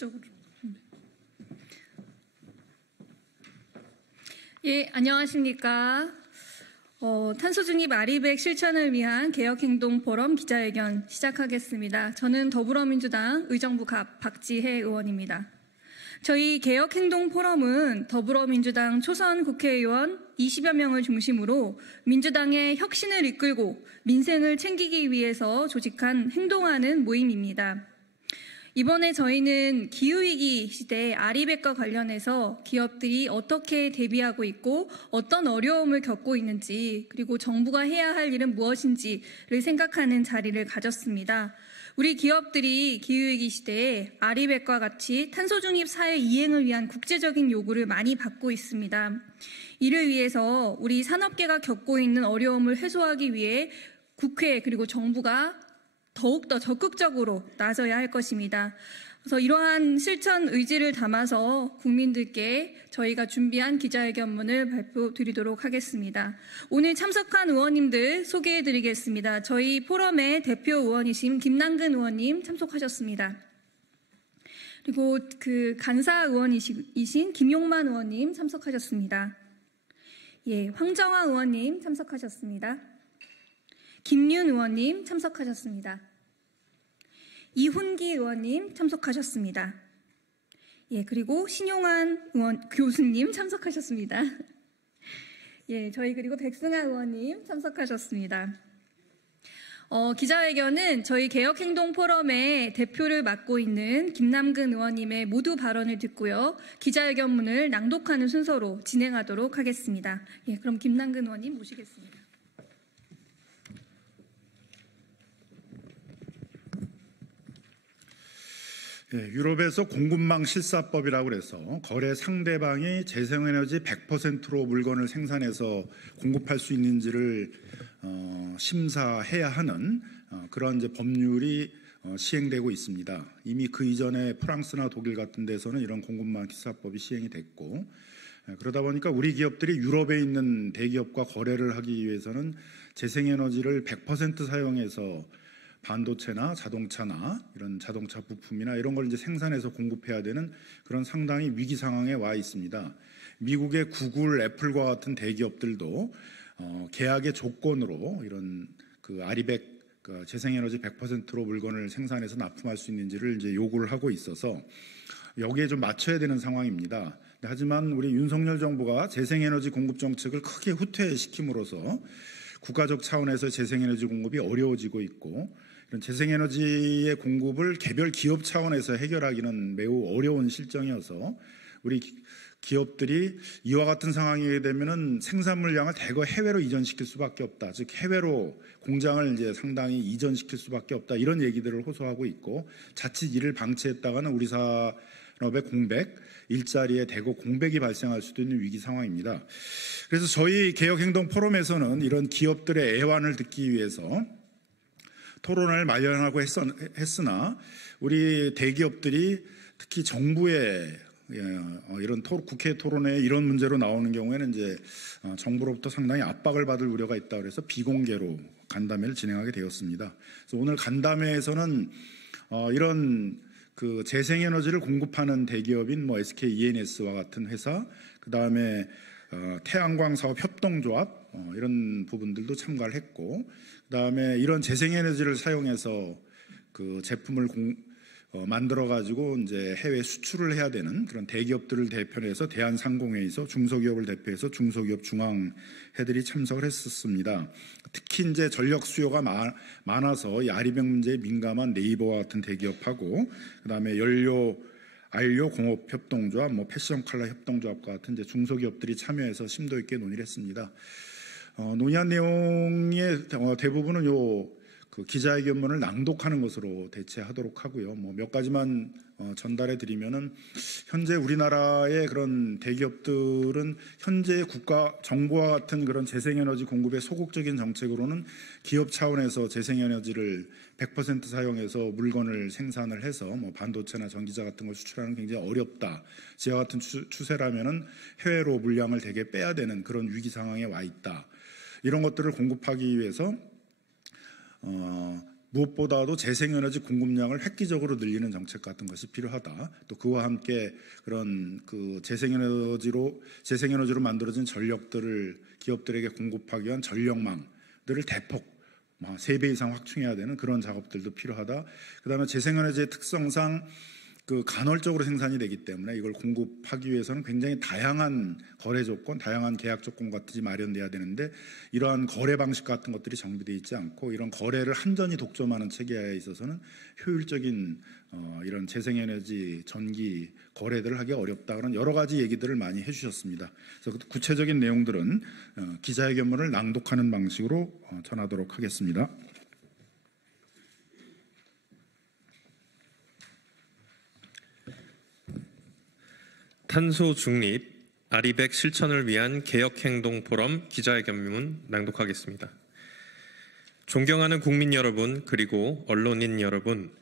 이쪽으로. 예, 안녕하십니까. 탄소중립 아리백 실천을 위한 개혁행동 포럼 기자회견 시작하겠습니다. 저는 더불어민주당 의정부 갑 박지혜 의원입니다. 저희 개혁행동 포럼은 더불어민주당 초선 국회의원 20여 명을 중심으로 민주당의 혁신을 이끌고 민생을 챙기기 위해서 조직한 행동하는 모임입니다. 이번에 저희는 기후위기 시대 아리백과 관련해서 기업들이 어떻게 대비하고 있고 어떤 어려움을 겪고 있는지, 그리고 정부가 해야 할 일은 무엇인지를 생각하는 자리를 가졌습니다. 우리 기업들이 기후위기 시대에 아리백과 같이 탄소중립 사회 이행을 위한 국제적인 요구를 많이 받고 있습니다. 이를 위해서 우리 산업계가 겪고 있는 어려움을 해소하기 위해 국회 그리고 정부가 더욱더 적극적으로 나서야 할 것입니다. 그래서 이러한 실천 의지를 담아서 국민들께 저희가 준비한 기자회견문을 발표드리도록 하겠습니다. 오늘 참석한 의원님들 소개해드리겠습니다. 저희 포럼의 대표 의원이신 김남근 의원님 참석하셨습니다. 그리고 간사 의원이신 김용만 의원님 참석하셨습니다. 예, 황정화 의원님 참석하셨습니다. 김윤 의원님 참석하셨습니다. 이훈기 의원님 참석하셨습니다. 예, 그리고 신용환 교수님 참석하셨습니다. 예, 저희 그리고 백승아 의원님 참석하셨습니다. 기자회견은 저희 개혁행동 포럼의 대표를 맡고 있는 김남근 의원님의 모두 발언을 듣고요. 기자회견문을 낭독하는 순서로 진행하도록 하겠습니다. 예, 그럼 김남근 의원님 모시겠습니다. 예, 유럽에서 공급망 실사법이라고 해서 거래 상대방이 재생에너지 100%로 물건을 생산해서 공급할 수 있는지를 심사해야 하는 그런 이제 법률이 시행되고 있습니다. 이미 그 이전에 프랑스나 독일 같은 데서는 이런 공급망 실사법이 시행이 됐고, 그러다 보니까 우리 기업들이 유럽에 있는 대기업과 거래를 하기 위해서는 재생에너지를 100% 사용해서 반도체나 자동차나 이런 자동차 부품이나 이런 걸 이제 생산해서 공급해야 되는 그런 상당히 위기 상황에 와 있습니다. 미국의 구글, 애플과 같은 대기업들도 계약의 조건으로 이런 아리백 재생에너지 100%로 물건을 생산해서 납품할 수 있는지를 이제 요구를 하고 있어서 여기에 좀 맞춰야 되는 상황입니다. 하지만 우리 윤석열 정부가 재생에너지 공급 정책을 크게 후퇴시킴으로써 국가적 차원에서 재생에너지 공급이 어려워지고 있고, 이런 재생에너지의 공급을 개별 기업 차원에서 해결하기는 매우 어려운 실정이어서 우리 기업들이 이와 같은 상황이 되면은 생산 물량을 대거 해외로 이전시킬 수밖에 없다. 즉 해외로 공장을 이제 상당히 이전시킬 수밖에 없다. 이런 얘기들을 호소하고 있고, 자칫 이를 방치했다가는 우리 산업의 공백, 일자리에 대거 공백이 발생할 수도 있는 위기 상황입니다. 그래서 저희 개혁행동 포럼에서는 이런 기업들의 애환을 듣기 위해서 토론을 마련하고 했으나 우리 대기업들이 특히 정부의 이런 국회 토론회 이런 문제로 나오는 경우에는 이제 정부로부터 상당히 압박을 받을 우려가 있다 그래서 비공개로 간담회를 진행하게 되었습니다. 그래서 오늘 간담회에서는 이런 재생에너지를 공급하는 대기업인 SK E&S와 같은 회사, 그 다음에 태양광 사업 협동조합 이런 부분들도 참가를 했고, 그 다음에 이런 재생에너지를 사용해서 제품을 만들어 가지고 이제 해외 수출을 해야 되는 그런 대기업들을 대표해서 대한상공회에서 중소기업을 대표해서 중소기업 중앙회들이 참석을 했었습니다. 특히 이제 전력 수요가 많아서 이 아리백 문제에 민감한 네이버와 같은 대기업하고, 그다음에 안료 공업 협동조합, 패션 컬러 협동조합과 같은 이제 중소기업들이 참여해서 심도 있게 논의를 했습니다. 논의한 내용의 대부분은 기자회견문을 낭독하는 것으로 대체하도록 하고요. 몇 가지만 전달해 드리면은, 현재 우리나라의 그런 대기업들은 현재 정부와 같은 그런 재생에너지 공급의 소극적인 정책으로는 기업 차원에서 재생에너지를 100% 사용해서 물건을 생산을 해서 반도체나 전기자 같은 걸 수출하는 굉장히 어렵다. 지와 같은 추세라면은 해외로 물량을 대개 빼야 되는 그런 위기 상황에 와 있다. 이런 것들을 공급하기 위해서 무엇보다도 재생에너지 공급량을 획기적으로 늘리는 정책 같은 것이 필요하다. 또 그와 함께 그런 그 재생에너지로 만들어진 전력들을 기업들에게 공급하기 위한 전력망들을 대폭 3배 이상 확충해야 되는 그런 작업들도 필요하다. 그다음에 재생에너지의 특성상 그 간헐적으로 생산이 되기 때문에 이걸 공급하기 위해서는 굉장히 다양한 거래 조건, 다양한 계약 조건 같이 마련돼야 되는데 이러한 거래 방식 같은 것들이 정비되어 있지 않고 이런 거래를 한전이 독점하는 체계에 있어서는 효율적인 이런 재생에너지 전기 거래들을 하기 어렵다 그런 여러 가지 얘기들을 많이 해주셨습니다. 그래서 구체적인 내용들은 기자회견문을 낭독하는 방식으로 전하도록 하겠습니다. 탄소 중립, 아리백 실천을 위한 개혁행동 포럼 기자회견문 낭독하겠습니다. 존경하는 국민 여러분, 그리고 언론인 여러분,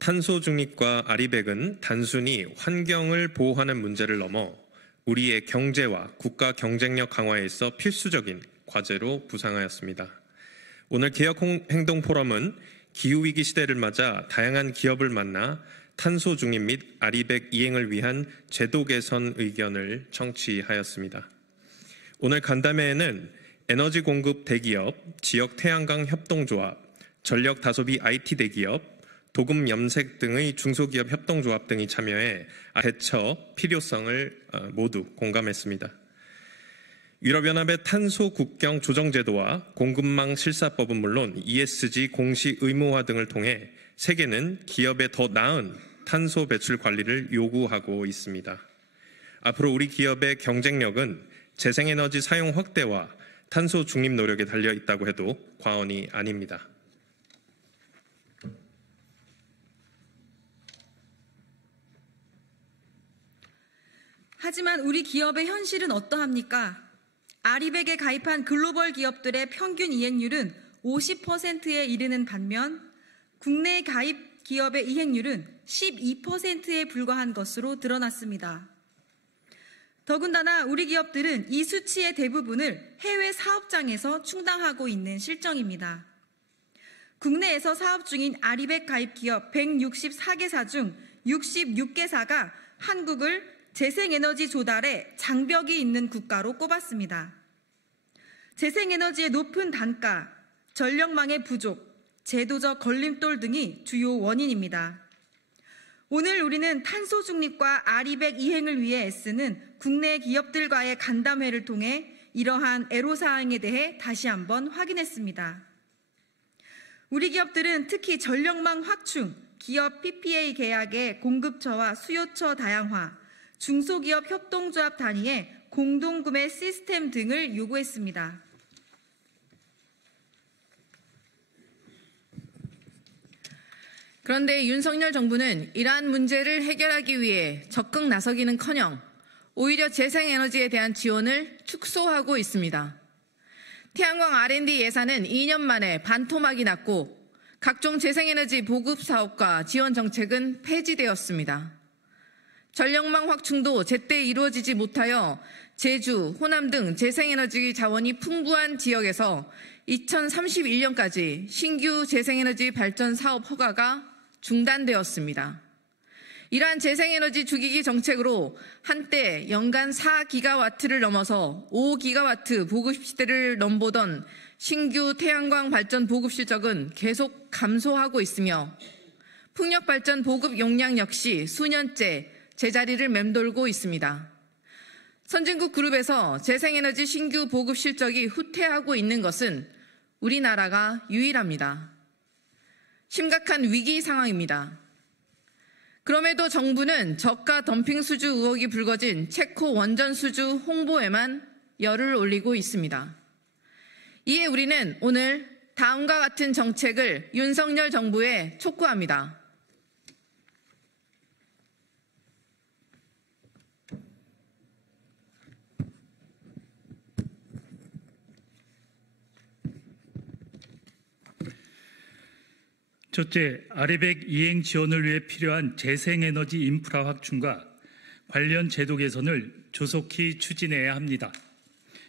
탄소 중립과 아리백은 단순히 환경을 보호하는 문제를 넘어 우리의 경제와 국가 경쟁력 강화에 있어 필수적인 과제로 부상하였습니다. 오늘 개혁행동 포럼은 기후위기 시대를 맞아 다양한 기업을 만나 탄소 중립 및 아리백 이행을 위한 제도 개선 의견을 청취하였습니다. 오늘 간담회에는 에너지 공급 대기업, 지역 태양광 협동조합, 전력 다소비 IT 대기업, 도금 염색 등의 중소기업 협동조합 등이 참여해 대처 필요성을 모두 공감했습니다. 유럽연합의 탄소 국경 조정제도와 공급망 실사법은 물론 ESG 공시 의무화 등을 통해 세계는 기업의 더 나은 탄소 배출 관리를 요구하고 있습니다. 앞으로 우리 기업의 경쟁력은 재생에너지 사용 확대와 탄소 중립 노력에 달려 있다고 해도 과언이 아닙니다. 하지만 우리 기업의 현실은 어떠합니까? 아리백에 가입한 글로벌 기업들의 평균 이행률은 50%에 이르는 반면 국내 가입 기업의 이행률은 12%에 불과한 것으로 드러났습니다. 더군다나 우리 기업들은 이 수치의 대부분을 해외 사업장에서 충당하고 있는 실정입니다. 국내에서 사업 중인 아리백 가입 기업 164개사 중 66개사가 한국을 재생에너지 조달에 장벽이 있는 국가로 꼽았습니다. 재생에너지의 높은 단가, 전력망의 부족, 제도적 걸림돌 등이 주요 원인입니다. 오늘 우리는 탄소 중립과 아리백 이행을 위해 애쓰는 국내 기업들과의 간담회를 통해 이러한 애로사항에 대해 다시 한번 확인했습니다. 우리 기업들은 특히 전력망 확충, 기업 PPA 계약의 공급처와 수요처 다양화, 중소기업 협동조합 단위의 공동구매 시스템 등을 요구했습니다. 그런데 윤석열 정부는 이러한 문제를 해결하기 위해 적극 나서기는커녕 오히려 재생에너지에 대한 지원을 축소하고 있습니다. 태양광 R&D 예산은 2년 만에 반토막이 났고 각종 재생에너지 보급 사업과 지원 정책은 폐지되었습니다. 전력망 확충도 제때 이루어지지 못하여 제주, 호남 등 재생에너지 자원이 풍부한 지역에서 2031년까지 신규 재생에너지 발전 사업 허가가 중단되었습니다. 이러한 재생에너지 주기기 정책으로 한때 연간 4기가와트를 넘어서 5기가와트 보급 시대를 넘보던 신규 태양광 발전 보급 실적은 계속 감소하고 있으며 풍력 발전 보급 용량 역시 수년째 제자리를 맴돌고 있습니다. 선진국 그룹에서 재생에너지 신규 보급 실적이 후퇴하고 있는 것은 우리나라가 유일합니다. 심각한 위기 상황입니다. 그럼에도 정부는 저가 덤핑 수주 의혹이 불거진 체코 원전 수주 홍보에만 열을 올리고 있습니다. 이에 우리는 오늘 다음과 같은 정책을 윤석열 정부에 촉구합니다. 첫째, 아리백 이행 지원을 위해 필요한 재생에너지 인프라 확충과 관련 제도 개선을 조속히 추진해야 합니다.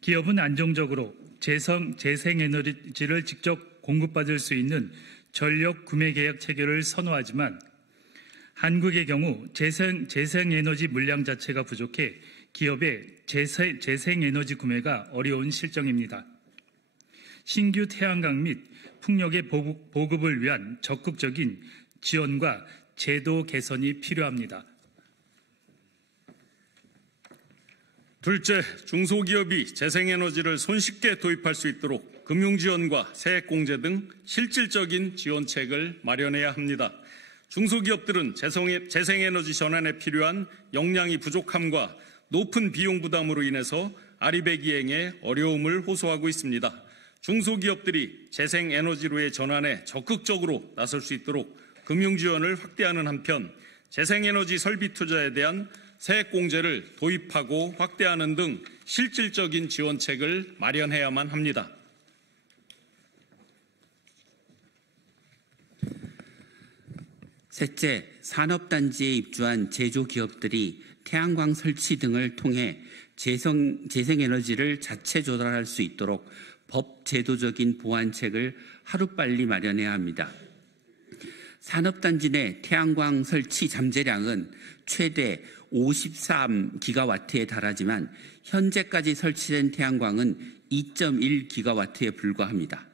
기업은 안정적으로 재생에너지를 직접 공급받을 수 있는 전력 구매 계약 체결을 선호하지만 한국의 경우 재생에너지 물량 자체가 부족해 기업의 재생에너지 구매가 어려운 실정입니다. 신규 태양광 및 풍력의 보급을 위한 적극적인 지원과 제도 개선이 필요합니다. 둘째, 중소기업이 재생에너지를 손쉽게 도입할 수 있도록 금융지원과 세액공제 등 실질적인 지원책을 마련해야 합니다. 중소기업들은 재생에너지 전환에 필요한 역량이 부족함과 높은 비용 부담으로 인해서 아리백 이행에 어려움을 호소하고 있습니다. 중소기업들이 재생에너지로의 전환에 적극적으로 나설 수 있도록 금융지원을 확대하는 한편 재생에너지 설비 투자에 대한 세액공제를 도입하고 확대하는 등 실질적인 지원책을 마련해야만 합니다. 셋째, 산업단지에 입주한 제조기업들이 태양광 설치 등을 통해 재생에너지를 자체 조달할 수 있도록 법 제도적인 보완책을 하루빨리 마련해야 합니다. 산업단지 내 태양광 설치 잠재량은 최대 53기가와트에 달하지만 현재까지 설치된 태양광은 2.1기가와트에 불과합니다.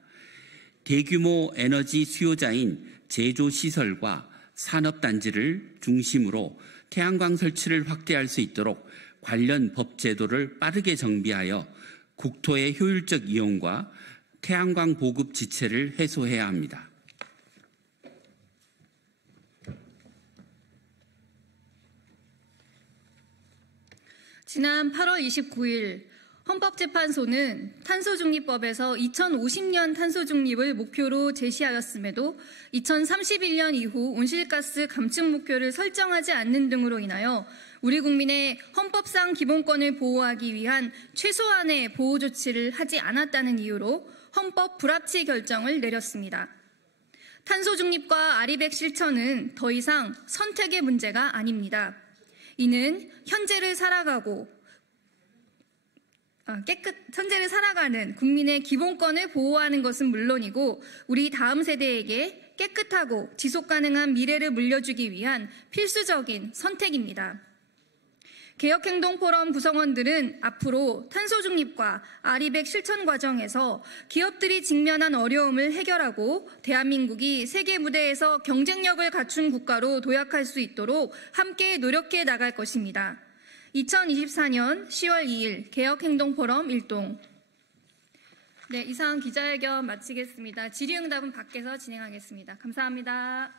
대규모 에너지 수요자인 제조시설과 산업단지를 중심으로 태양광 설치를 확대할 수 있도록 관련 법 제도를 빠르게 정비하여 국토의 효율적 이용과 태양광 보급 지체를 해소해야 합니다. 지난 8월 29일 헌법재판소는 탄소중립법에서 2050년 탄소중립을 목표로 제시하였음에도 2031년 이후 온실가스 감축 목표를 설정하지 않는 등으로 인하여 우리 국민의 헌법상 기본권을 보호하기 위한 최소한의 보호 조치를 하지 않았다는 이유로 헌법 불합치 결정을 내렸습니다. 탄소중립과 아리백 실천은 더 이상 선택의 문제가 아닙니다. 이는 현재를 살아가는 국민의 기본권을 보호하는 것은 물론이고 우리 다음 세대에게 깨끗하고 지속가능한 미래를 물려주기 위한 필수적인 선택입니다. 개혁행동포럼 구성원들은 앞으로 탄소중립과 아리백 실천 과정에서 기업들이 직면한 어려움을 해결하고 대한민국이 세계 무대에서 경쟁력을 갖춘 국가로 도약할 수 있도록 함께 노력해 나갈 것입니다. 2024년 10월 2일 개혁행동포럼 1동. 네, 이상 기자회견 마치겠습니다. 질의응답은 밖에서 진행하겠습니다. 감사합니다.